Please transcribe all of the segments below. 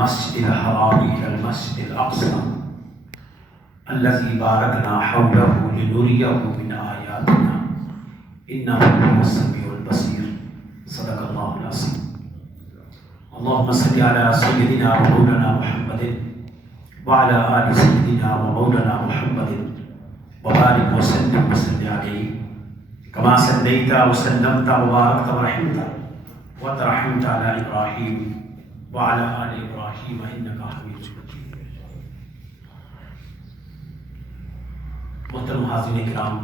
المسجد الحرام إلى المسجد الأقصى الذي باركنا حوله لنريه من آياتنا إنه هو السميع البصير صدق الله العظيم. اللهم صل على سيدنا ومولانا محمد وعلى آل سيدنا ومولانا محمد وبارك وسلم عليه كما صليت وسلمت وباركت ورحمت وترحمت على إبراهيم وعلى آل إبراهيم إنك حميد مجيد. محترم حاضرین کرام،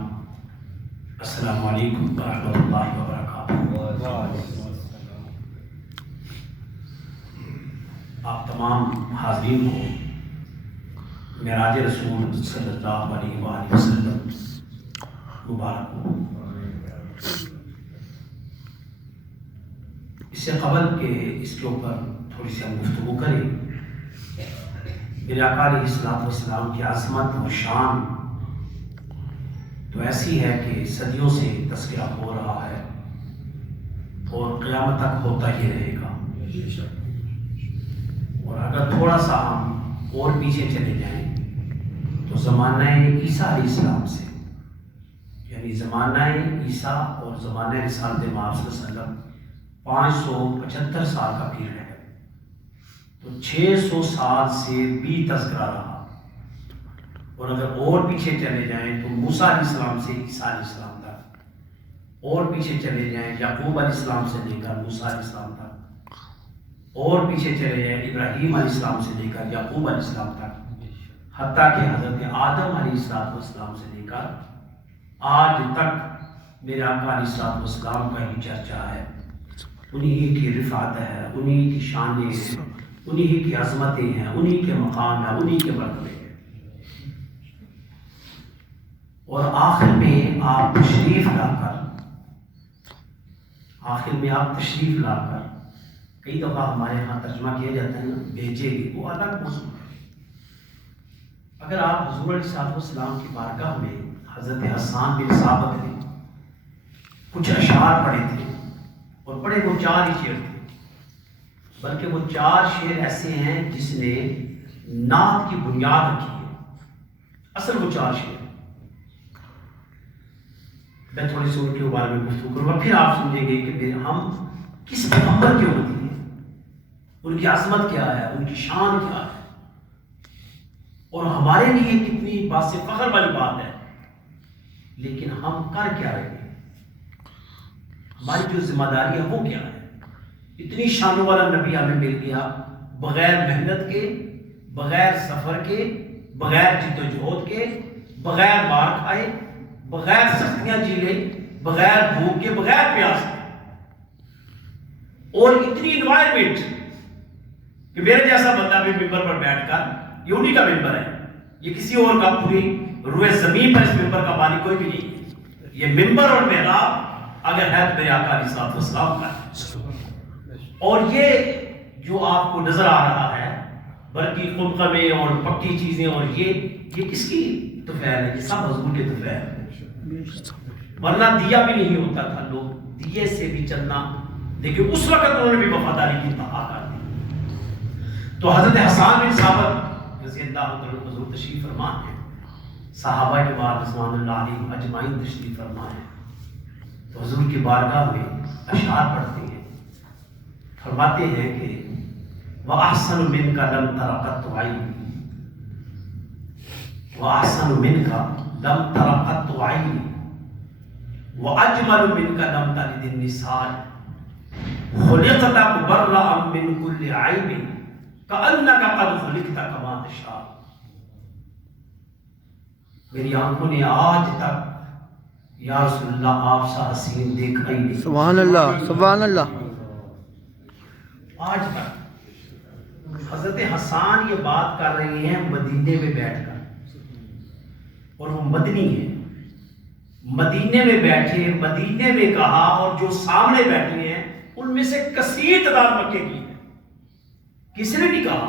السلام علیکم ورحمۃ اللہ وبرکاتہ. آپ تمام حاضرین کو معراج رسول صلی اللہ علیہ وآلہ وسلم مبارک ہو. اس سے قبل کہ اس کے اوپر تھوڑی سی ہم گفتگو کریں، میرے آقا علیہ الصلوۃ والسلام کی عظمت اور شان تو ایسی ہے کہ صدیوں سے تذکرہ ہو رہا ہے اور قیامت تک ہوتا ہی رہے گا. اور اگر تھوڑا سا ہم اور پیچھے چلے جائیں تو زمانہ عیسیٰ علیہ السلام سے، یعنی زمانہ عیسیٰ اور زمانہ رسالت مآب صلی اللہ علیہ وسلم 575 سال کا پیریڈ ہے، تو 600 سال سے بھی تذکرہ رہا. اور اگر اور پیچھے چلے جائیں تو موسیٰ علیہ السلام سے عیسیٰ علیہ السلام تک، اور پیچھے چلے جائیں یعقوب علیہ السلام سے لے کر موسیٰ علیہ السلام تک، اور پیچھے چلے جائیں ابراہیم علیہ السلام سے لے کر یعقوب علیہ السلام تک، حتیٰ کہ حضرت آدم علیہ السلام سے لے کر آج تک میرے آقا علیہ السلام کا ہی چرچا ہے. انہی کی رفعت ہے، انہی کی شانیں ہیں، انہی کی عظمتیں ہیں، انہی کے مقام ہیں، انہی کے مرتبے ہیں. اور آخر میں آپ تشریف لا کر کئی دفعہ ہمارے ہاں ترجمہ کیا جاتا ہے نا بھیجے گی، وہ الگ موضوع ہے. اگر آپ حضور علیہ السلام کی بارگاہ میں حضرت حسان بن ثابت نے کچھ اشعار پڑھے تھے، اور پڑھے وہ 4 ہی شعر تھے، بلکہ وہ 4 شعر ایسے ہیں جس نے نعت کی بنیاد رکھی ہے. اصل وہ 4 شعر، میں تھوڑی سی ان کے بارے میں گفتگو کروں گا، پھر آپ سمجھیں گے کہ ہم کس پیغمبر کے امتی ہیں، ان کی عظمت کیا ہے، ان کی شان کیا ہے، اور ہمارے لیے کتنی باعث فخر والی بات ہے. لیکن ہم کر کیا رہے ہیں، ہماری جو ذمہ داری ہے وہ کیا ہے. اتنی شانوں والا نبی ہمیں مل گیا، بغیر محنت کے، بغیر سفر کے، بغیر جد و جہد کے، بغیر مار کھائے، بغیر سختیاں جھیلے، بغیر بھوک کے، بغیر پیاس کے، اور اتنی انوائرمنٹ کہ میرے جیسا بندہ بھی ممبر پر بیٹھ کر، یہ انہی کا ممبر ہے، یہ کسی اور کا، پوری روئے زمین پر اس ممبر کا مالک کوئی بھی نہیں. یہ ممبر اور محراب اگر ہے تو میرے آقا علیہ السلام کا ہے. اور یہ جو آپ کو نظر آ رہا ہے برقی قمقمے اور پکی چیزیں، اور یہ کس کی طفیل ہے؟ یہ سب حضور کے طفیل ہے. ورنہ دیا بھی نہیں ہوتا تھا، لوگ دیے سے بھی چلنا، لیکن اس وقت انہوں نے بھی وفاداری کی انتہا کر دی. تو حضرت حسان بن ثابت رضی اللہ عنہ حضور تشریف فرما ہے، صحابہ کے بعد رضوان اللہ علیہم اجمعین تشریف فرما ہے. تو حضور کی بارگاہ میں اشعار پڑھتے ہیں، فرماتے ہیں کہ وَأَحْسَنُ مِنْكَ لَمْ تَرَ قَطُّ عَيْنِي، وَأَحْسَنُ مِنْكَ لَمْ تَرَ قَطُّ عَيْنِي، وَأَجْمَلُ مِنْكَ لَمْ تَلِدِ النِّسَاءُ، خُلِقْتَ مُبَرَّأً مِنْ كُلِّ عَيْبٍ كَأَنَّكَ قَدْ خُلِقْتَ كَمَا تَشَاءُ. میری آنکھوں نے آج تک یا رسول اللہ آپ سا حسین دیکھا ہی نہیں. سبحان اللہ، سبحان اللہ. آج تک حضرت حسان یہ بات کر رہے ہیں مدینے میں بیٹھ کر، اور وہ مدنی ہے، مدینے میں بیٹھے، مدینے میں کہا، اور جو سامنے بیٹھے ہیں ان میں سے کثیر تعداد مکے کی ہے. کسی نے بھی کہا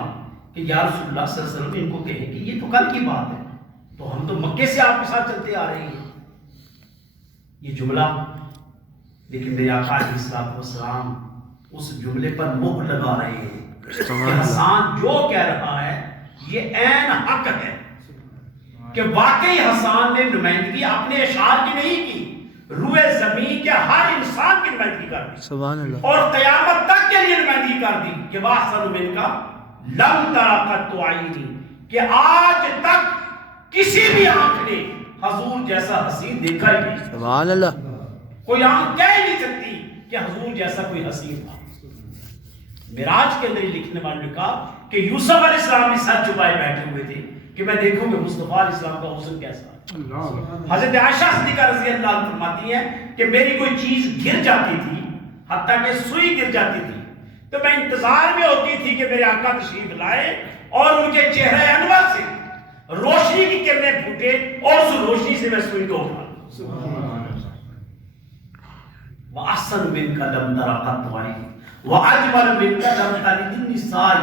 کہ یا رسول اللہ صلی اللہ علیہ وسلم ان کو کہیں کہ یہ تو کل کی بات ہے، تو ہم تو مکے سے آپ کے ساتھ چلتے آ رہے ہیں. یہ جملہ، لیکن میرے آقا علیہ السلام اس جملے پر مہر لگا رہے ہیں کہ حسان جو کہہ رہا ہے یہ عین حق ہے کہ واقعی حسان نے نمائندگی اپنے اشعار کی نہیں کی، روئے زمین کے ہر انسان کی نمائندگی کر دی، سبحان اللہ، اور قیامت تک کے لیے نمائندگی کر دی کہ وَأَحْسَنُ مِنْكَ لَمْ تَرَ قَطُّ عَيْنِي، کہ آج تک کسی بھی آنکھ نے حضور جیسا حسین دیکھا ہی نہیں۔ سبحان اللہ، کوئی آنکھ کہہ ہی نہیں سکتی کہ حضور جیسا کوئی حسین تھا۔ معراج کے اندر لکھنے والے نے کہا کہ یوسف علیہ السلام بھی سر چھپائے بیٹھے ہوئے تھے کہ میں دیکھوں کہ مصطفیٰ علیہ السلام کا حسن کیسا ہے۔ حضرت عائشہ صدیقہ رضی اللہ عنہ فرماتی ہیں کہ میری کوئی چیز گر جاتی تھی، حتیٰ کہ سوئی گر جاتی تھی، تو میں انتظار میں ہوتی تھی کہ میرے آقا تشریف لائے اور ان کے چہرے انور سے روشنی کی کرنیں پھوٹے اور اس روشنی سے میں سوئی کو اٹھا لوں۔ وَأَحْسَنُ مِنْكَ لَمْ تَرَ قَطُّ عَيْنِي وَأَجْمَلُ مِنْكَ لَمْ تَلِدِ النِّسَاءُ،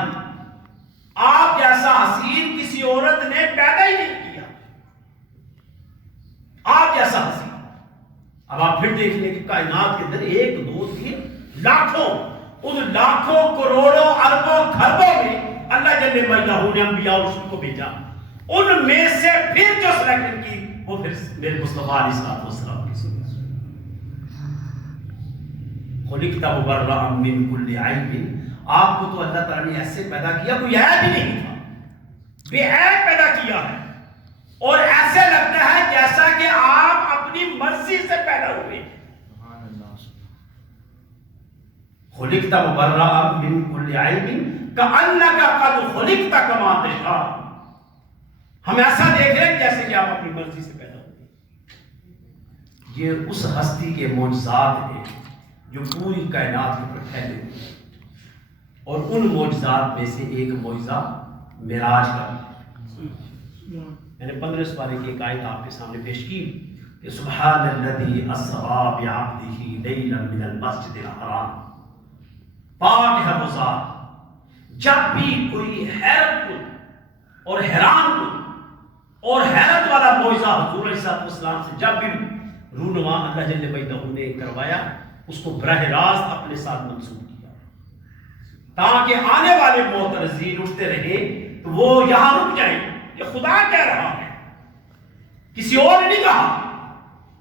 آپ جیسا حسین کسی عورت نے پیدا ہی نہیں کیا، آپ جیسا حسین۔ اب آپ پھر دیکھ لیں کہ کائنات کے اندر ایک دو تین لاکھوں، ان لاکھوں کروڑوں اربوں خربوں میں اللہ جل وعلا نے انبیاء اور رسول کو بھیجا، ان میں سے پھر جو سلیکشن کی وہ پھر میرے مصطفیٰ علیہ السلام کی سنت۔ خلقت مبرأ من کل عیب، آپ کو تو اللہ تعالیٰ نے ایسے پیدا کیا کوئی عیب ہی نہیں تھا، بے عیب پیدا کیا ہے، اور ایسے لگتا ہے جیسا کہ آپ اپنی مرضی سے پیدا ہوئے۔ خلقت مبرأ من کل عیب کأنک قد خلقت کما تشاء، ہم ایسا دیکھ رہے ہیں جیسے کہ آپ اپنی مرضی سے پیدا ہوئے۔ یہ اس ہستی کے معجزات ہیں جو پوری کائنات کے اوپر پھیلے ہوئے، اور ان معجزات میں سے ایک معجزہ معراج کا۔ میں نے 15 سپارے کی ایک آیت آپ کے سامنے پیش کی کہ سبحان الذی اسری بعبدہ لیلا من المسجد الحرام، پاک ہے وہ ذات جب بھی کوئی حیرت کن اور حیران کن اور حیرت والا معجزہ حضور علیہ السلام سے جب بھی رونما اللہ جل وعلا نے کروایا، اس کو براہ راست اپنے ساتھ منسوب کیا تاکہ آنے والے معترضین اٹھتے رہے تو وہ یہاں رک جائیں کہ خدا کہہ رہا ہے، کسی اور نے نہیں کہا،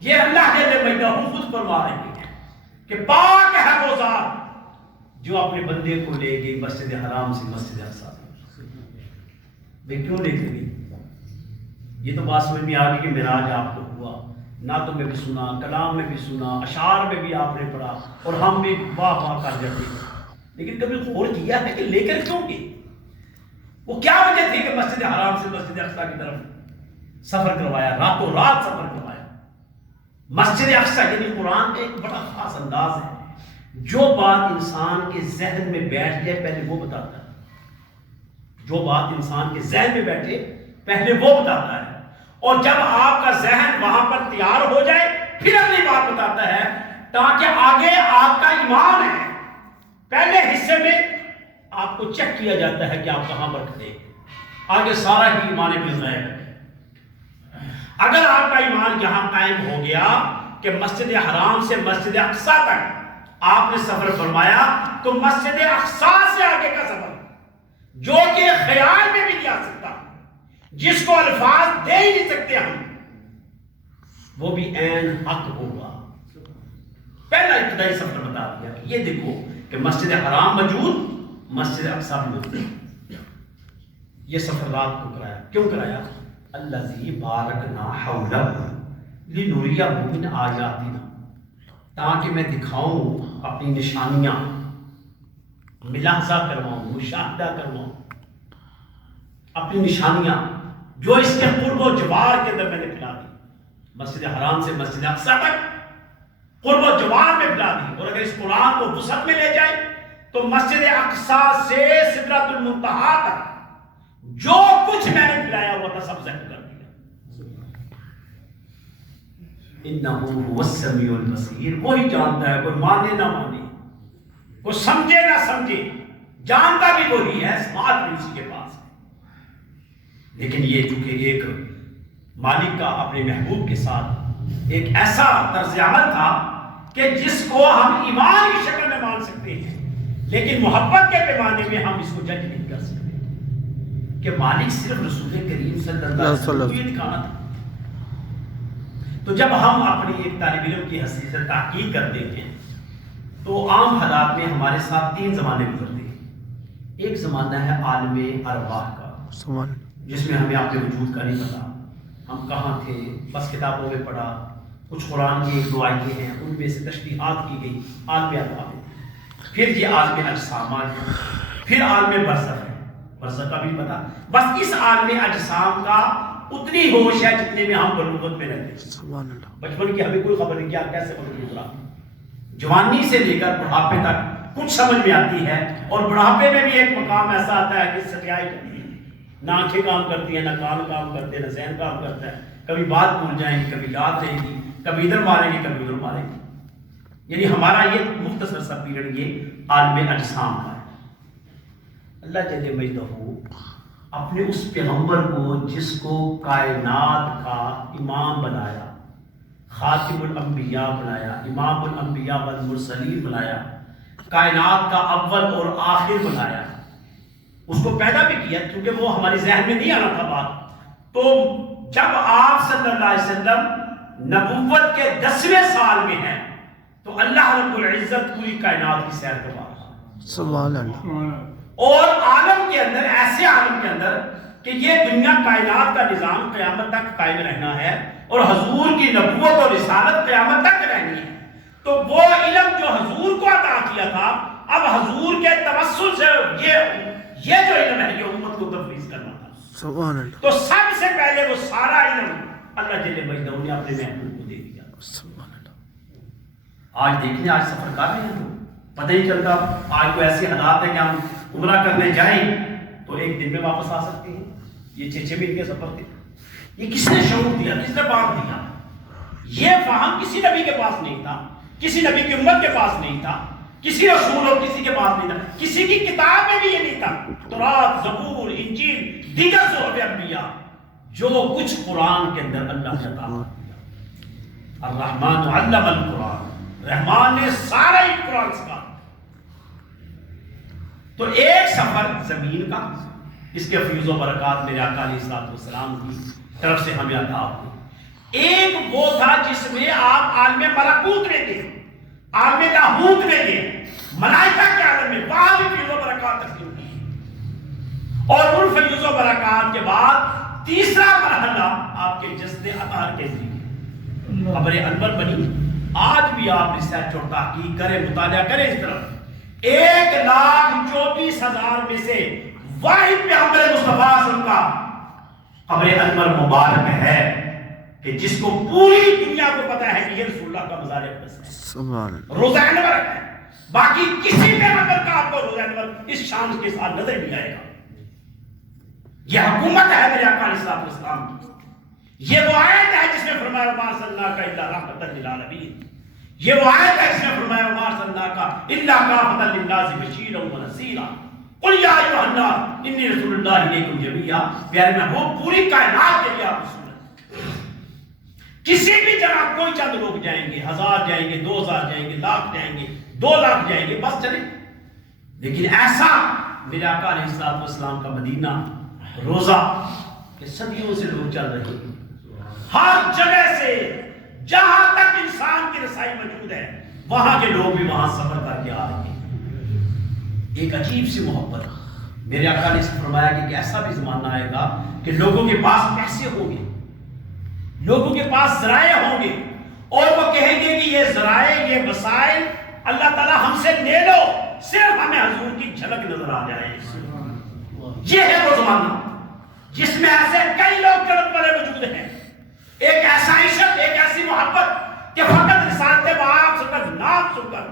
یہ اللہ جل وعلا خود فرما رہے ہیں کہ پاک ہے وہ ذات جو اپنے بندے کو لے گئی مسجد حرام سے مسجد اقصی تک۔ میں کیوں لے کے گئی؟ یہ تو بات سمجھ میں آ گئی کہ معراج آپ کو ہوا، نعتوں میں بھی سنا، کلام میں بھی سنا، اشعار میں بھی آپ نے پڑھا، اور ہم بھی واہ واہ کر جاتے ہیں، لیکن کبھی غور کیا ہے کہ لے کر کیوں گئے؟ وہ کیا وجہ تھی کہ مسجد حرام سے مسجد اقصی کی طرف سفر کروایا، راتوں رات سفر کروایا؟ مسجد اقصی یعنی قرآن کا ایک بڑا خاص انداز ہے، جو بات انسان کے ذہن میں بیٹھ جائے پہلے وہ بتاتا ہے، جو بات انسان کے ذہن میں بیٹھے پہلے وہ بتاتا ہے، اور جب آپ کا ذہن وہاں پر تیار ہو جائے پھر اگلی بات بتاتا ہے، تاکہ آگے آپ کا ایمان ہے، پہلے حصے میں آپ کو چیک کیا جاتا ہے کہ آپ کہاں پر کھڑے ہیں، آگے سارا ہی ایمان مل رہا ہے۔ اگر آپ کا ایمان یہاں قائم ہو گیا کہ مسجد حرام سے مسجد اقصی تک آپ نے سفر فرمایا، تو مسجد اقصی سے آگے کا سفر جو کہ خیال میں بھی نہیں آ سکتا، جس کو الفاظ دے ہی نہیں سکتے ہم، وہ بھی عین حق ہوگا۔ پہلا ابتدائی سفر بتا دیا کہ یہ دیکھو کہ مسجد حرام موجود، مسجد اقصی بھی موجود۔ یہ سفر رات کو کرایا، کیوں کرایا؟ الذی بارکنا حولہ لنریہ من آیاتنا، تاکہ میں دکھاؤں اپنی نشانیاں، ملاحظہ کرواؤں، مشاہدہ کرواؤں اپنی نشانیاں جو اس کے قرب و جوار کے اندر میں نے پھیلا دی، مسجد حرام سے مسجد اقصی تک قرب و جوار میں پھیلا دی، اور اگر اس قرآن کو وسعت میں لے جائے تو مسجد اقصی سے سدرۃ المنتہا تک جو کچھ میں نے پھیلایا ہوا تھا سب ذکر کر دیا۔ انہ هو السمیع البصیر، وہی جانتا ہے، کوئی مانے نہ مانے، کوئی سمجھے نہ سمجھے، جانتا بھی وہی ہے، سماعت بھی اسی کے پاس ہے۔ لیکن یہ چونکہ ایک مالک کا اپنے محبوب کے ساتھ ایک ایسا طرز عمل تھا کہ جس کو ہم ایمان کی شکل میں مان سکتے ہیں، لیکن محبت کے پیمانے میں ہم اس کو جج نہیں کر سکتے کہ مالک صرف رسول کریم صلی اللہ علیہ وسلم کو یہ دکھانا تھا. تو جب ہم اپنی ایک طالب علم کی حیثیت سے تحقیق کرتے ہیں تو عام حالات میں ہمارے ساتھ 3 زمانے گزرتے ہیں. ایک زمانہ ہے عالم ارواح کا، جس میں ہمیں اپنے وجود کا نہیں پتا، ہم کہاں تھے، بس کتابوں میں پڑھا، کچھ قرآن کی 1-2 آیتیں ہیں ان میں سے تشریحات کی گئی، عالم ارواح میں. پھر یہ عالم اجسام آ گیا، پھر عالم برزخ ہے، برزخ کا بھی پتا. بس اس عالم اجسام کا اتنی ہوش ہے جتنے میں ہم بلوغت میں رہتے ہیں. بچپن کی ہمیں کوئی خبر نہیں کیا کیسے وقت گزرا، جوانی سے لے کر بڑھاپے تک کچھ سمجھ میں آتی ہے، اور بڑھاپے میں بھی ایک مقام ایسا آتا ہے کہ سچائی کرتی ہے، نہ آنکھیں کام کرتی ہیں، نہ کان کام کرتے ہیں، نہ ذہن کام کرتا ہے. کبھی بات بھول جائیں گی، کبھی یاد رہے گی، کبھی ادھر مارے گی، کبھی ادھر مارے گی. یعنی ہمارا یہ مختصر سا پیریڈ یہ عالم اجسام کا ہے. اللہ جل مجدہ اپنے اس پیغمبر کو جس کو کائنات کا امام بنایا، خاتم الانبیاء بنایا، امام الانبیاء والمرسلین بنایا، کائنات کا اول اور آخر بنایا، اس کو پیدا بھی کیا کیونکہ وہ ہمارے ذہن میں نہیں آنا تھا بات. تو جب آپ صلی اللہ علیہ وسلم نبوت کے 10ویں سال میں ہیں تو اللہ رب العزت پوری کائنات کی سیر کروا رہا. سبحان اللہ. اور عالم کے اندر، ایسے عالم کے اندر کہ یہ دنیا کائنات کا نظام قیامت تک قائم رہنا ہے اور حضور کی نبوت اور رسالت قیامت تک رہنی ہے. تو وہ علم جو حضور کو عطا کیا تھا، اب حضور کے توسل سے یہ جو علم ہے یہ امت کو تفویض کرنا تھا. سبحان اللہ. تو سب سے پہلے وہ سارا علم اللہ جل مجدہ نے اپنے محبوب کو دے دیا. سبحان اللہ. آج دیکھیں، آج سفر کر رہے ہیں تو پتہ ہی چلتا. آج کو ایسے حالات ہیں کہ ہم عمرہ کرنے جائیں تو 1 دن میں واپس آ سکتے ہیں. یہ 6 مہینے کے سفر تھے. یہ کس نے شعور دیا، کس نے باغ دیا؟ یہ فہم کسی نبی کے پاس نہیں تھا، کسی نبی کی امت کے پاس نہیں تھا، کسی رسول اور کسی کے پاس نہیں تھا، کسی کی کتاب میں بھی یہ نہیں تھا. تورات، زبور، انجیل، دیگر صحف انبیاء، جو کچھ قرآن کے اندر اللہ نے عطا کیا. الرحمن علم القرآن، رحمان نے سارا ہی قرآن سکھا. تو ایک سفر زمین کا، اس کے فیض و برکات میرے آقا علیہ الصلوۃ والسلام کی طرف سے ہمیں عطا ہوئی. ایک وہ تھا جس میں آپ عالم ملکوت میں تھے، عالم لاہوت میں تھے، ملائکہ کے عالم میں، وہاں بھی فیض و برکات تقسیم کی. اور ان فیض و برکات کے بعد تیسرا مرحلہ آپ کے جسد اطہر کے ذریعے قبر انور بنی. آج بھی آپ ریسرچ اور تحقیق کریں، مطالعہ کریں اس طرف. 1,24,000 میں سے واحد پیغمبر مصطفیٰ صلی اللہ علیہ وسلم کا قبر انور مبارک ہے کہ جس کو پوری دنیا کو پتا ہے کہ یہ رسول اللہ کا مزار اقدس ہے، روزہ انور ہے. باقی کسی پیغمبر کا آپ کو روزہ انور اس شان کے ساتھ نظر نہیں آئے گا. یہ حکومت ہے میرے آقا علیہ الصلوۃ والسلام کی. یہ وہ آیت ہے جس میں فرمایا وما ارسلناک الا رحمۃ للعالمین. یہ وہ آیت ہے جس میں فرمایا وما ارسلناک الا کافۃ للناس بشیرا ونذیرا قل یا ایھا الناس انی رسول اللہ الیکم جمیعا. پیارے محبوب، پوری کائنات کے لیے آپ رسول ہیں. کسی بھی جگہ کوئی چند لوگ جائیں گے، 1000 جائیں گے، 2000 جائیں گے، 1,00,000 جائیں گے، 2,00,000 جائیں گے، بس چلیں. لیکن ایسا میرے آقا علیہ الصلوۃ والسلام کا مدینہ روزہ کہ صدیوں سے لوگ چل رہے ہیں. ہر جگہ سے جہاں تک انسان کی رسائی موجود ہے وہاں کے لوگ بھی وہاں سفر کر کے آ رہے ہیں. ایک عجیب سی محبت. میرے آقا نے فرمایا کہ ایسا بھی زمانہ آئے گا کہ لوگوں کے پاس پیسے ہوں گے، لوگوں کے پاس ذرائع ہوں گے، اور وہ کہیں گے کہ یہ ذرائع، یہ وسائل اللہ تعالیٰ ہم سے لے لو، صرف ہمیں حضور کی جھلک نظر آ جائے. یہ ہے وہ زمانہ جس میں ایسے کئی لوگ جنت والے موجود ہیں. ایک ایسا عشق، ایک ایسی محبت کہ فقط رسالت باپ سن کر، نام سن کر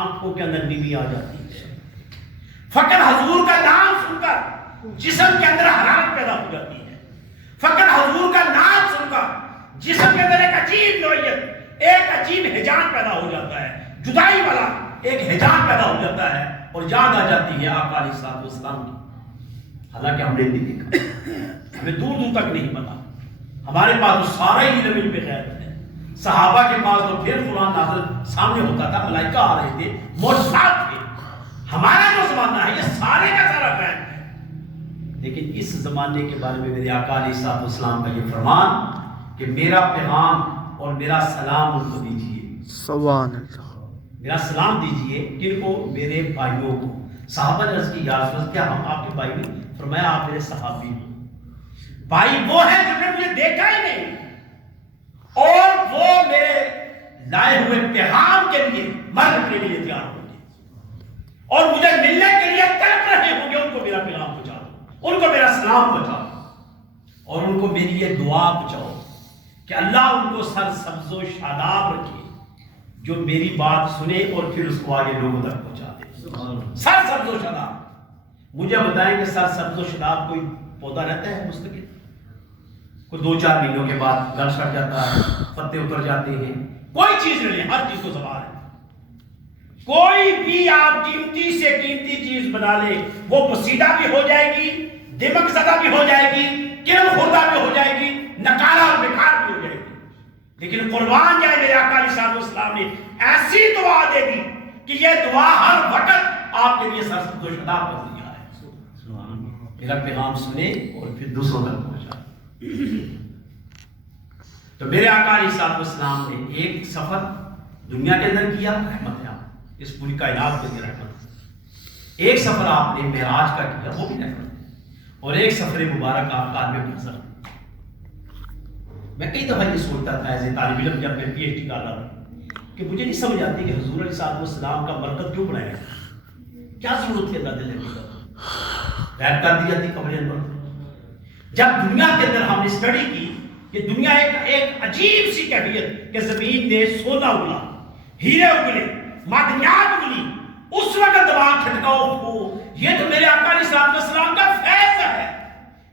آنکھوں کے اندر نیمی آ جاتی ہے. فقط حضور کا نام سن کر جسم کے اندر حرارت پیدا ہو جاتی ہے. فقط حضور کا نام سن کر جسم کے اندر ایک عجیب نوعیت، ایک عجیب ہجان پیدا ہو جاتا ہے، جدائی والا ایک ہجان پیدا ہو جاتا ہے، اور یاد آ جاتی ہے آقا علیہ الصلوۃ والسلام کی. حالانکہ ہم نے نہیں دیکھا، ہمیں دور دور تک نہیں پتا. ہمارے پاس تو سارا ہی علم پہ غیب ہے. صحابہ کے پاس تو پھر قرآن نازل سامنے ہوتا تھا، ملائکہ آ رہے تھے، معجزات تھے. ہمارا جو زمانہ ہے یہ سارے کا سارا قائم ہے، لیکن اس زمانے کے بارے میں میرے آقا علیہ الصلوۃ والسلام کا یہ فرمان کہ میرا پیغام اور میرا سلام ان کو دیجیے، سبحان اللہ، میرا سلام دیجیے، کن کو؟ میرے بھائیوں کو۔ صحابہ نے عرض کی یا رسول اللہ کیا ہم آپ کے بھائی نہیں؟ فرمایا آپ میرے صحابی ہیں، بھائی وہ ہے جنہوں نے مجھے دیکھا ہی نہیں اور وہ میرے لائے ہوئے پیغام کے لیے مرنے کے لیے تیار ہوں گے اور مجھے ملنے کے لیے تڑپ رہے ہوں گے، ان کو میرا پیغام پہنچا دو، ان کو میرا سلام پہنچا دو اور ان کو میری یہ دعا پہنچاؤ کہ اللہ ان کو سر سبز و شاداب رکھے، جو میری بات سنے اور پھر اس کو آگے لوگوں تک پہنچا دے۔ سر سبز و شاداب، مجھے بتائیں کہ سر سبز و شاداب کوئی پودا رہتا ہے مستقل؟ کوئی 2-4 مہینوں کے بعد گل سڑ جاتا ہے، پتے اتر جاتے ہیں، کوئی چیز نہیں، ہر چیز کو سوال ہے۔ کوئی بھی آپ قیمتی سے قیمتی چیز بنا لے وہ پسیدہ بھی ہو جائے گی، دمک زدہ بھی ہو جائے گی، کرم خوردہ بھی ہو جائے گی، نکارہ اور بیکار بھی ہو جائے گی، لیکن قربان جائے میرے آقا علیہ السلام نے ایسی دعا دے دی کہ یہ دعا ہر وقت آپ کے لیے سر سبز و شاداب کر دیا ہے۔ میرا پیغام سنے اور پھر دوسروں تک پہنچا۔ تو میرے آقا علیہ السلام نے ایک سفر دنیا کے اندر کیا، رحمت ہے اس پوری کائنات کے لیے رحمت، ایک سفر آپ نے معراج کا کیا، وہ بھی رحمت، اور ایک سفر مبارک آپ کا میں نظر۔ میں کئی دفعہ یہ سوچتا تھا ایسے طالب علم جب میں پی ایچ ڈی کر رہا تھا کہ مجھے نہیں سمجھ آتی کہ حضور علیہ السلام کا مرکز کیوں بنایا، کیا ضرورت تھی اللہ دل غائب کر دی جاتی قبر انور۔ جب دنیا کے اندر ہم نے اسٹڈی کی کہ دنیا ایک عجیب سی کیفیت کہ زمین نے سونا اگلا، ہیرے اگلے، معدنیات اگلی، اس وقت دماغ کھٹکاؤ ہو، یہ تو میرے آقا علیہ السلام کا فیض ہے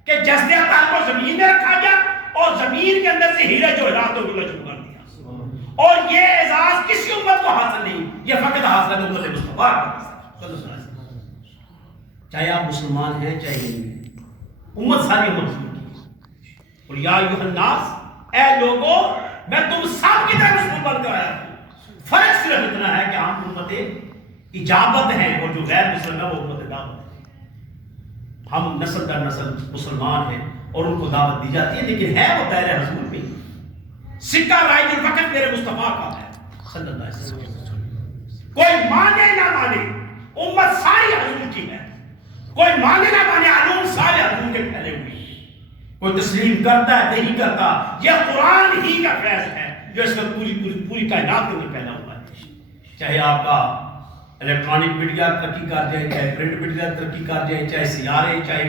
کہ جسد عطا کو زمین میں رکھا گیا اور زمین کے اندر سے ہیرے جو راتوں اگلنا شروع کر دیا، اور یہ اعزاز کسی امت کو حاصل نہیں، یہ فقط حاصل ہے امت مصطفیٰ کا۔ چاہے آپ مسلمان ہیں چاہے نہیں ہیں، امت ساری امت کی ہے۔ اور یا ایھا الناس، اے لوگو میں تم سب کی طرف رسول بن کر آیا ہوں، فرق صرف اتنا ہے کہ ہم امت اجابت ہیں اور جو غیر مسلم ہے وہ امت دعوت ہے۔ ہم نسل در نسل مسلمان ہیں اور ان کو دعوت دی جاتی ہے، لیکن ہے وہ دائرہ حضور میں، سکہ رائج الفقط میرے مصطفیٰ کا ہے صلی اللہ علیہ وسلم۔ کوئی مانے نہ مانے امت ساری حضور کی ہے، کوئی مانے نہ مانے علوم سارے حضور کے پھیلے ہوئے ہیں، کوئی تسلیم کرتا ہے نہیں کرتا، یہ قرآن ہی کا فیض ہے جو اس میں پوری کائنات کے اندر پھیلا ہوا ہے۔ چاہے آپ کا الیکٹرانک میڈیا ترقی کر جائے، چاہے پرنٹ میڈیا ترقی کر جائے، چاہے سیارے، چاہے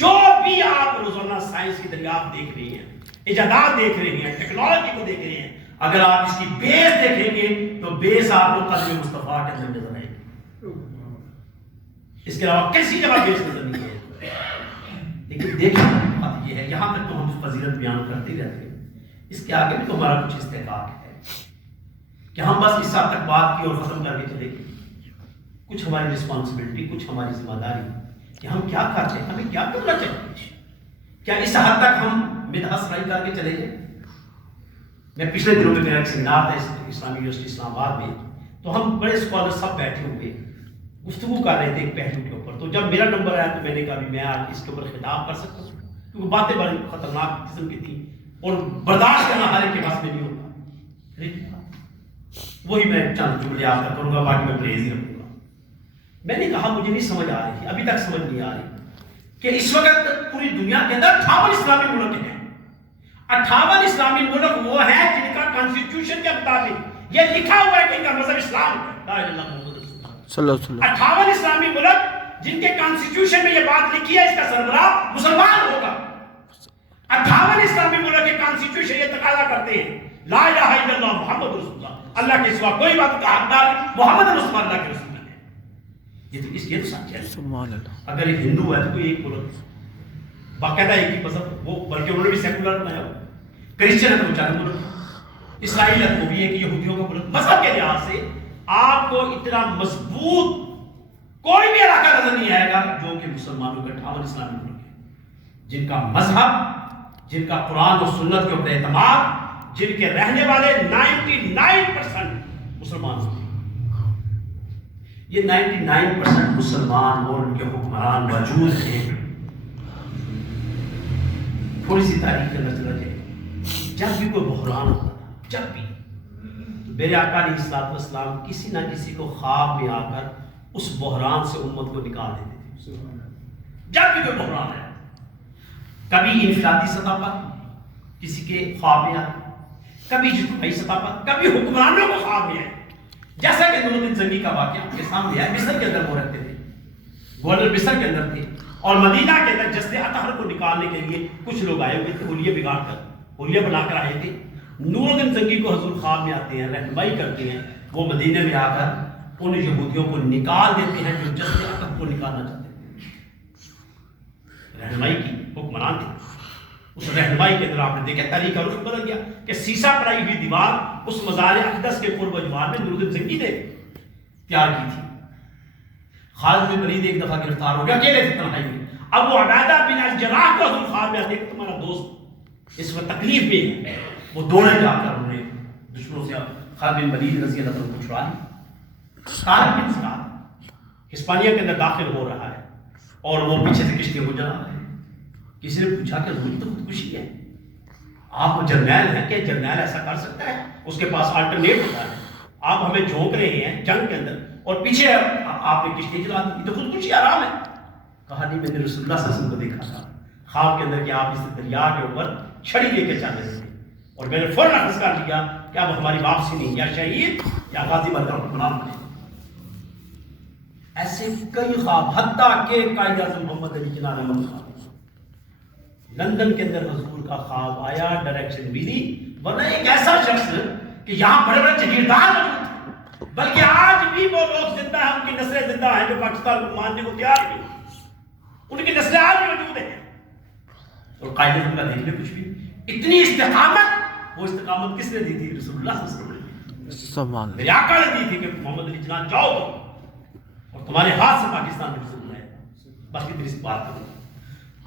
جو بھی آپ روزانہ سائنس کی دریافت دیکھ رہی ہیں، ایجادات دیکھ رہی ہیں، ٹیکنالوجی کو دیکھ رہے ہیں، اگر آپ اس کی بیس دیکھیں گے تو بیس آپ کو قلب مصطفیٰ کے اندر نظر آئے گی، اس کے علاوہ کسی جگہ بیس نظر نہیں ہے۔ لیکن دیکھیں بات یہ ہے، یہاں تک تو ہم فضیلت بیان کرتے رہتے ہیں، اس کے آگے بھی تو ہمارا کچھ استحقاق ہے کہ ہم بس اس حد تک بات کی اور ختم کر کے چلے گئے۔ کچھ ہماری رسپانسبلٹی، کچھ ہماری ذمہ داری کہ ہم کیا کرتے ہیں، ہمیں کیا کرنا چاہیے، کیا اس حد تک ہم مدح سرائی کر کے چلے جائیں۔ میں پچھلے دنوں میں میرا ایک سیمینار تھا اسلامی یونیورسٹی اسلام آباد میں، تو ہم بڑے اسکالر سب بیٹھے ہوئے گفتگو کر رہے تھے ایک پہلو کے اوپر، تو جب میرا نمبر آیا تو میں نے کہا بھی میں آج اس کے اوپر خطاب کر سکتا ہوں، کیونکہ باتیں بڑی خطرناک قسم کی تھیں اور برداشت کرنا ہر ایک کے پاس میں نہیں ہوتا، وہی میں چند جملے آپ کا کروں گا، باقی میں پریز ہی رکھوں گا۔ میں نے کہا مجھے نہیں سمجھ آ رہی تھی، ابھی تک سمجھ نہیں آ رہی کہ اس وقت پوری دنیا کے اندر 58 اسلامی ملک ہیں، 58 اسلامی ملک وہ ہیں جن کا کانسٹیٹیوشن کے مطابق یہ لکھا ہوا ہے کہ ان کا مذہب اسلام ہے، لا الہ الا اللہ محمد رسول اللہ صلی اللہ علیہ وسلم۔ 58 اسلامی ملک جن کے کانسٹیٹیوشن میں یہ بات لکھی ہے اس کا سربراہ مسلمان ہوگا۔ 58 اسلامی ملک کے کانسٹیٹیوشن یہ تقاضا کرتے ہیں لا الہ الا اللہ محمد رسول اللہ، اللہ کے سوا کوئی بات کا حقدار محمد رسول اللہ کے رسول ہے۔ یہ تو سچ ہے۔ سبحان اللہ۔ اگر ایک ہندو ہے تو کوئی ایک ملک باقاعدہ ایک ہی مذہب، وہ بلکہ انہوں نے بھی سیکولر بنایا، کرسچن ہے تو چار ملک، اسرائیل ہے تو بھی ایک یہودیوں کا ملک۔ مذہب کے لحاظ سے آپ کو اتنا مضبوط کوئی بھی علاقہ نظر نہیں آئے گا جو کہ مسلمانوں کے 58 اسلامی ملک ہیں، جن کا مذہب، جن کا قرآن و سنت کے اوپر اعتماد، جن کے رہنے والے 99% مسلمان ہیں۔ یہ 99% مسلمان اور ان کے حکمران موجود ہیں. تھوڑی سی تاریخ کے اندر چلا جائے، جب بھی کوئی بحران ہوتا تھا، جب بھی تو میرے آقا علیہ الصلوۃ والسلام کسی نہ کسی کو خواب میں آ کر اس بحران سے امت کو نکال دیتے تھے. جب بھی کوئی بحران ہے، کبھی انفرادی سطح پر کسی کے خواب میں آئے، کبھی اجتماعی سطح پر، کبھی حکمرانوں کو خواب میں آئے. جیسا کہ نور زنگی کا واقعہ آپ کے سامنے ہے. مصر کے اندر وہ رہتے تھے، گورنر مصر کے اندر تھے، اور مدینہ کے اندر جسد اطہر کو نکالنے کے لیے کچھ لوگ آئے ہوئے تھے، حلیے بگاڑ کر، حلیے بنا کر آئے تھے. نور زنگی کو حضور خواب میں آتے ہیں، رہنمائی کرتے ہیں. وہ مدینہ میں آ کر ان یہودیوں کو نکال دیتے ہیں جو جسد اطہر کو نکالنا چاہتے تھے. رہنمائی کی حکمران تھے. اس رہنمائی کے اندر آپ نے دیکھا طریقہ رخ بدل گیا کہ سیسا پڑائی ہوئی دیوار اس مزار اقدس کے قرب و جوار میں نور زنگی نے تیار کی تھی. خالد بن ولید ایک دفعہ گرفتار ہو گیا، اکیلے تھے تنہائی میں. اب وہ عبیدہ بن الجراح کو حضور خواب میں آتے کہ تمہارا دوست اس وقت تکلیف میں ہے. وہ دوڑے جا کر انہوں نے دشمنوں سے خالد بن ولید رضی اللہ عنہ کو چھڑا لی. طارق بن زیاد ہسپانیہ کے اندر داخل ہو رہا ہے اور وہ پیچھے سے کشتیوں کو جلا رہا ہے. کسی نے پوچھا کہ حضور تو خودکشی ہے، آپ جرنیل ہیں کہ جرنیل ایسا کر سکتا ہے؟ اس کے پاس آلٹرنیٹ ہوتا ہے. آپ ہمیں جھونک رہے ہیں جنگ کے اندر اور پیچھے آپ نے کشتی چلا دی، تو خودکشی آرام ہے. کہا نہیں، میں نے رسول اللہ صلی اللہ علیہ وسلم کو دیکھا تھا خواب کے اندر کہ آپ اس دریا کے اوپر چھڑی لے کے چل رہے تھے، اور میں نے فوراً عرض کر لیا کہ اب ہماری واپسی نہیں، یا شہید یا غازی بن کر حکمران بنے. ایسے کئی خواب، حتیٰ کہ قائد اعظم محمد علی جناح رحمۃ اللہ لندن کے اندر حضور کا خواب آیا، ڈائریکشن ملی. ورنہ ایک ایسا شخص کہ یہاں بڑے بڑے جگیردار موجود تھے، بلکہ آج بھی وہ لوگ زندہ ہیں، ان کی نسلیں زندہ ہیں جو پاکستان کو ماننے کو تیار نہیں، ان کی نسلیں آج بھی موجود ہیں. اور قائد اعظم کا دیکھ لیں کچھ بھی اتنی استقامت، وہ استقامت کس نے دی تھی؟ رسول اللہ صلی اللہ علیہ وسلم نے. میرے آقا نے دی تھی کہ محمد علی جناح جاؤ اور تمہارے ہاتھ سے پاکستان میں رسول ہے. بس اتنی سی بات کروں،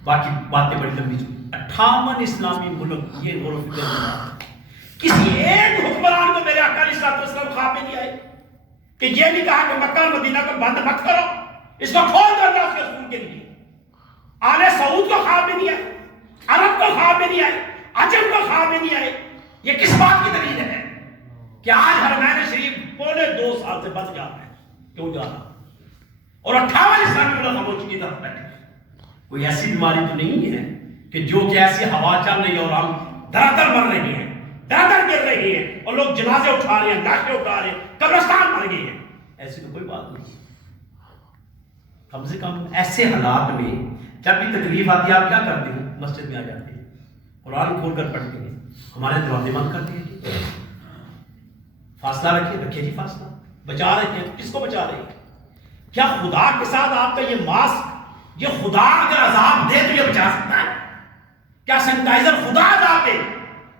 باقی باتیں بڑی لمبی. 58 اسلامی ملک، یہ غور و فکر ہے. کسی ایک حکمران کو میرے آقا علیہ الصلوۃ والسلام خواب میں نہیں آئے کہ یہ نہیں کہا کہ مکہ اور مدینہ کو بند مت کرو، اس کو کھول دو اللہ کے رسول کے لیے. آل سعود کو خواب میں نہیں آئے، عرب کو خواب میں نہیں آئے، عجم کو خواب میں نہیں آئے. یہ کس بات کی دلیل ہے کہ آج حرمین شریف 2.25 سال سے بند جا رہے ہیں؟ کیوں جا رہا؟ اور 58 اسلامی ملک خاموشی کی طرف بیٹھے. کوئی ایسی بیماری تو نہیں ہے کہ جو کہ ایسی ہوا چل رہی ہے اور ہم دردر مر رہے ہیں، دردر گر رہے ہیں، اور لوگ جنازے اٹھا رہے ہیں، لاشیں اٹھا رہے ہیں، قبرستان بھر گئے ہیں. ایسی تو کوئی بات نہیں. کم سے کم ایسے حالات میں جب بھی تکلیف آتی ہے آپ کیا کرتے ہیں؟ مسجد میں آ جاتے ہیں، قرآن کھول کر پڑھتے ہیں، ہمارے دروازے بند کرتے ہیں. فاصلہ رکھیے جی، فاصلہ بچا رہے ہیں. کس کو بچا رہے ہیں؟ کیا خدا کے ساتھ آپ کا یہ ماسک، یہ خدا اگر عذاب دے تو یہ بچا سکتا ہے؟ کیا سینیٹائزر خدا عذاب دے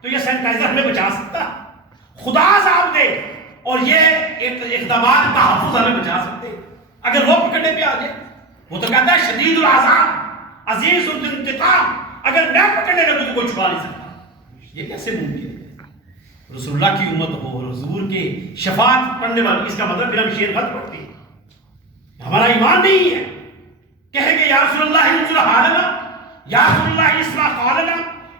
تو یہ سینیٹائزر ہمیں بچا سکتا ہے؟ خدا عذاب دے اور یہ اقدامات تحفظ ہمیں بچا سکتے ہیں؟ اگر وہ پکڑنے پہ آ جائے، وہ تو کہتا ہے شدید العذاب عزیز الانتقام، اگر میں پکڑنے لگوں تو کوئی چھپا نہیں سکتا. یہ کیسے ممکن ہے؟ رسول اللہ کی امت ہو اور حضور کے شفاعت پڑھنے والی، اس کا مطلب پھر ہم شیر غلط پڑھتے ہیں، ہمارا ایمان نہیں ہے. کہے کہ یا رسول اللہ انزل حالنا، یا رسول اللہ اسمع قالنا،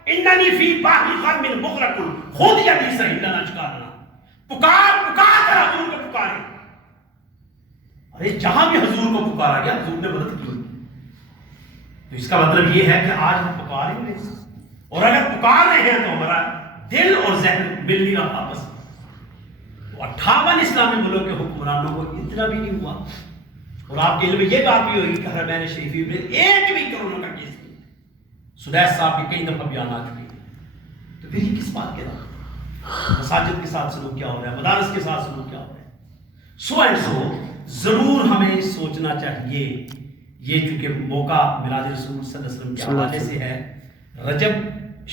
اننی فی باہی قرم مغرق خود یدی سہل لنا اشکارنا. پکار کر حضور کو پکارے. ارے جہاں بھی حضور کو پکارا گیا حضور نے مدد کی. تو اس کا مطلب یہ ہے کہ آج ہم پکار ہی نہیں، اور اگر پکار رہے ہیں تو ہمارا دل اور ذہن مل نہیں رہا آپس میں. 58 اسلامی ملک کے حکمرانوں کو اتنا بھی نہیں ہوا. اور آپ کے علم میں یہ بات بھی ہوئی کہ حرمین شریف میں ایک بھی کرونا کا کیس نہیں. سدیس صاحب کے کئی دفعہ بیان آ چکے ہیں. تو پھر یہ کس بات کے رہا؟ مساجد کے ساتھ سلوک کیا ہو رہا ہے، مدارس کے ساتھ سلوک کیا ہو رہا ہے. سو اینڈ سو ضرور ہمیں سوچنا چاہیے. یہ چونکہ موقع میلاد رسول صلی اللہ علیہ وسلم کے حوالے سے ہے، رجب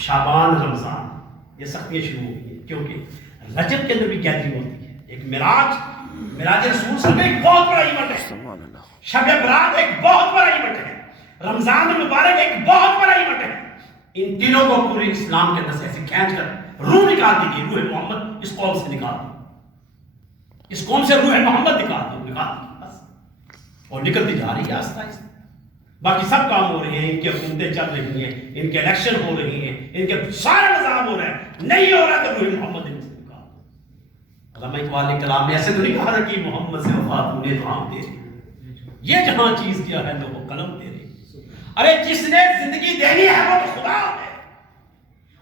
شعبان رمضان یہ سختیاں شروع ہو گئی ہیں، کیونکہ رجب کے اندر بھی گیدرنگ ہوتی ہے. ایک میراج رسول صلی اللہ علیہ وسلم ایک بہت بڑا ایونٹ ہے. شب برات ایک بہت بڑا ایونٹ ہے. رمضان المبارک ایک بہت بڑا ایونٹ ہے. ان تینوں کو پورے اسلام کے اندر سے ایسے کھینچ کر روح نکال دی گئی. روح محمد اس قوم سے نکال دی، اس قوم سے روح محمد نکال دی. بس اور نکلتی جا رہی ہے آہستہ آہستہ. باقی سب کام ہو رہے ہیں, ان کی حکومتیں چل رہی ہیں, ان کے الیکشن ہو رہی ہیں, ان کے سارے نظام ہو رہے ہیں. نہیں ہو رہا تو روح محمد ان سے کہا. علامہ اقبال نے کلام میں ایسے تو نہیں کہا کہ محمد سے وفات ہونے تو ہم تیرے, یہ جہاں چیز کیا ہے لوگو قلم تیرے. ارے جس نے زندگی دینی ہے وہ تو خدا ہے,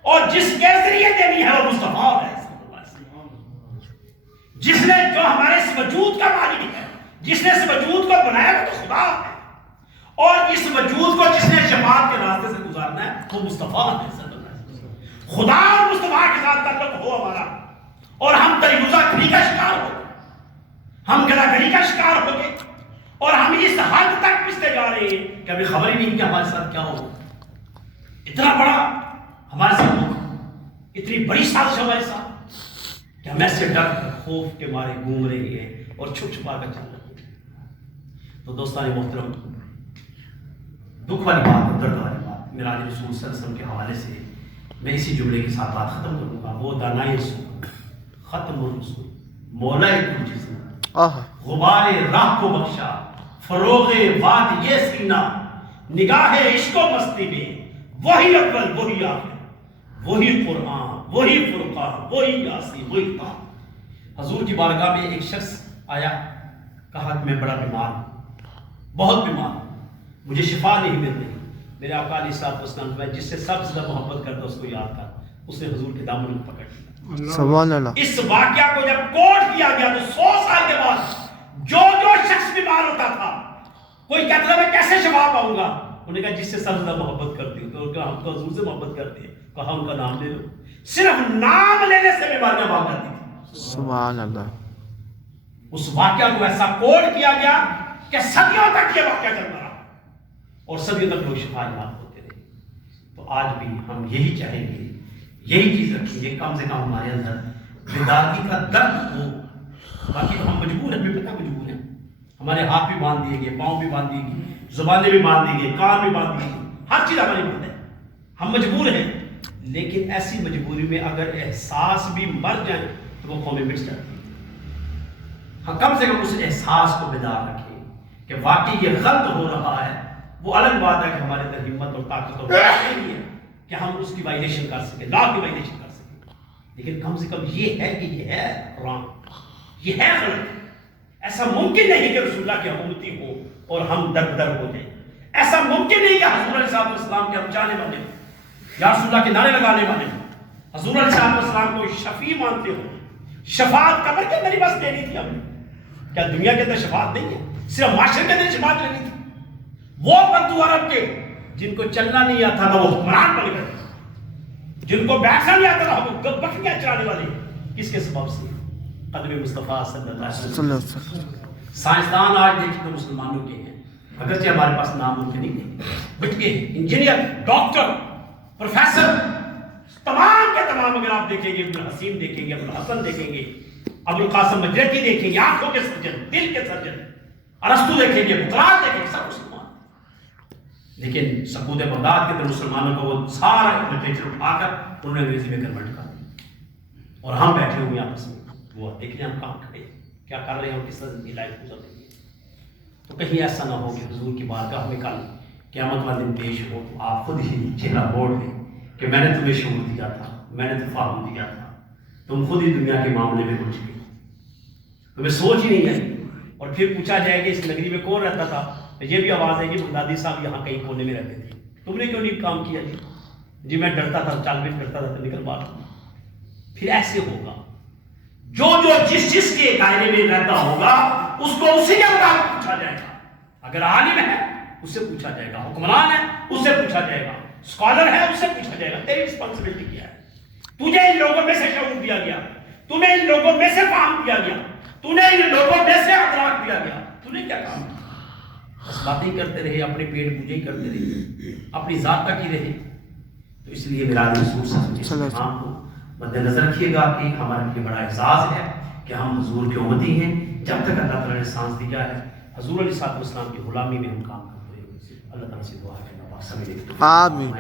اور جس کے ذریعے دینی ہے وہ مصطفیٰ ہے. جس نے جو ہمارے اس وجود کا مالک ہے, جس نے اس وجود کو بنایا وہ تو خدا ہے, اور اس وجود کو جس نے شفاعت کے راستے سے گزارنا ہے وہ مصطفیٰ ہے. خدا اور مصطفیٰ کے ساتھ تعلق ہو ہمارا, اور ہم دیوزہ گری کا شکار ہو, ہم گداگری کا شکار ہو گئے, اور ہم اس حد تک پستے جا رہے ہیں کہ ہمیں خبر ہی نہیں کہ ہمارے ساتھ کیا ہو. اتنا بڑا ہمارے ساتھ ہو, اتنی بڑی سازش ہمارے ساتھ کہ ہم ایسے ڈر خوف کے مارے گھوم رہے ہیں اور چھپ چھپا کر چل رہے ہیں. تو دوستان محترم, دکھ والی بات اور درد والی بات معراج رسول صلی اللہ علیہ وسلم کے حوالے سے میں اسی جملے کے ساتھ بات ختم کروں گا. وہ دانائے رسول, ختم الرسول, مولا کل جسم, غبار راہ کو بخشا, فروغ واد یہ سینہ, نگاہ عشق و مستی میں وہی اول وہی آخر, وہی قرآن وہی فرقان وہی یاسین وہی طه. حضور کی بارگاہ میں ایک شخص آیا, کہا کہ میں بڑا بیمار ہوں, بہت بیمار ہوں, مجھے شفا نہیں مل رہی. میرے آقا علیہ الصلوۃ والسلام میں جس سے سب سے زیادہ محبت کرتا اس کو یاد کر. اس نے حضور کے دامن کو پکڑ لیا. سبحان اللہ. اس واقعہ کو جب کوٹ کیا گیا تو 100 سال کے بعد جو شخص بیمار ہوتا تھا, کوئی کہتا تھا میں کیسے شفا پاؤں گا, انہوں نے کہا جس سے سب سے زیادہ محبت کرتے ہو. تو ہم تو حضور سے محبت کرتے ہیں, کہا ان کا نام لے لو. صرف نام لینے سے بیماریاں بھاگ جاتی تھی. سبحان اللہ. اس واقعہ کو ایسا کوڈ کیا گیا کہ صدیوں تک یہ واقعہ چلتا رہا, اور صدیوں تک لوگ شفا یاب ہوتے رہے. تو آج بھی ہم یہی چاہیں گے, یہی چیز رکھیں گے, کم سے کم ہمارے اندر بیداری کا درد ہو. باقی تو ہم مجبور ہیں, بھی پتہ مجبور ہیں. ہمارے ہاتھ بھی باندھ دیے گئے, پاؤں بھی باندھ دیے گئے, زبانیں بھی باندھ دی گئی, کان بھی باندھ دی گئی, ہر چیز ہماری بند ہے. ہم مجبور ہیں, لیکن ایسی مجبوری میں اگر احساس بھی مر جائیں تو وہ قومیں مٹ جاتی ہیں. ہم کم سے کم اس احساس کو بیدار رکھیں کہ واقعی یہ غلط ہو رہا ہے. وہ الگ بات ہے کہ ہمارے اندر ہمت اور طاقت اور نہیں ہے کہ ہم اس کی وائلیشن کر سکیں, لا کی وائلیشن کر سکیں, لیکن کم سے کم یہ ہے کہ یہ ہے رانگ, یہ ہے غلط. ایسا ممکن نہیں کہ رسول اللہ کی حکومتی ہو اور ہم در بدر ہو جائیں. ایسا ممکن نہیں کہ حضور علیہ السلام کے ہم چاہنے والے ہوں, یا رسول اللہ کے نعرے لگانے والے ہوں, حضور علیہ السلام کو شفیع مانتے ہو. شفاعت قبر کے اندر ہی بس دینی تھی ہم نے, کیا دنیا کے اندر شفاعت نہیں ہے؟ صرف معاشرے کے اندر شفاعت لینی تھی. وہ بدو عرب کے جن کو چلنا نہیں آتا تھا وہ حکمران بن گئے, جن کو بیٹھنا نہیں آتا تھا وہ بکریاں چرانے والے, کس کے سبب سے؟ قدم مصطفیٰ صلی اللہ علیہ وسلم. سائنسدان آج دیکھیں تو مسلمانوں کے ہیں, اگرچہ ہمارے پاس نام ممکن نہیں ہے, بٹ کے انجینئر, ڈاکٹر, پروفیسر, تمام کے تمام. اگر آپ دیکھیں گے ابن حسین دیکھیں گے, ابن حسن دیکھیں گے, ابو القاسم مجرٹی دیکھیں گے, آنکھوں کے سرجن, دل کے سرجن, ارسطو دیکھیں گے, بقراط دیکھیں گے, سب مسلمان. لیکن سکوت بغداد کے اندر مسلمانوں کو وہ سارا لٹریچر اٹھا کر انہوں نے انگریزی میں کنورٹ کر دیا, اور ہم بیٹھے ہوئے آپس میں وہ دیکھ لیں ہم کہاں کھڑے کیا کر رہے ہیں اور کس طرح زندگی لائف گزر رہی ہے. تو کہیں ایسا نہ ہو کہ حضور کی بارگاہ میں کل قیامت والے دن پیش ہو تو آپ خود ہی چہرہ موڑ دیں کہ میں نے تمہیں شعور دیا تھا, میں نے تفاہم دیا تھا, تم خود ہی دنیا کے معاملے میں پہنچ گئے, تمہیں سوچ ہی نہیں آئی. اور پھر پوچھا جائے کہ اس نگری میں کون رہتا تھا, یہ بھی آواز ہے کہ بغدادی صاحب یہاں کہیں کونے میں رہتے تھے, تم نے کیوں نہیں کام کیا؟ جی میں ڈرتا تھا, چال بیٹ کرتا تھا تو نکل بات. پھر ایسے ہوگا جو جس کے دائرے میں رہتا ہوگا اس کو اسی کے مطابق پوچھا جائے گا. اگر عالم ہے اس سے پوچھا جائے گا, حکمران ہے اس سے پوچھا جائے گا, اسکالر ہے اس سے پوچھا جائے گا. تیری رسپانسبلٹی کیا ہے؟ تجھے ان لوگوں میں سے شعور دیا گیا, تمہیں ان لوگوں میں سے فہم دیا گیا, تمہیں ان لوگوں میں سے ادراک دیا گیا, تمہیں کیا کام ہے؟ بس باتیں کرتے رہے, اپنے پیٹ پوجے کرتے رہے, اپنی ذات تک ہی رہے. تو اس لیے میرا رسول صلی اللہ علیہ وسلم کو مد نظر رکھیے گا کہ ہمارے لیے بڑا اعزاز ہے کہ ہم حضور کے امتی ہیں. جب تک اللہ تعالیٰ نے سانس دیا ہے حضور علیہ السلام کی غلامی میں ہم کام کرتے ہیں. اللہ تعالیٰ سے دعا ہے کہ آمین.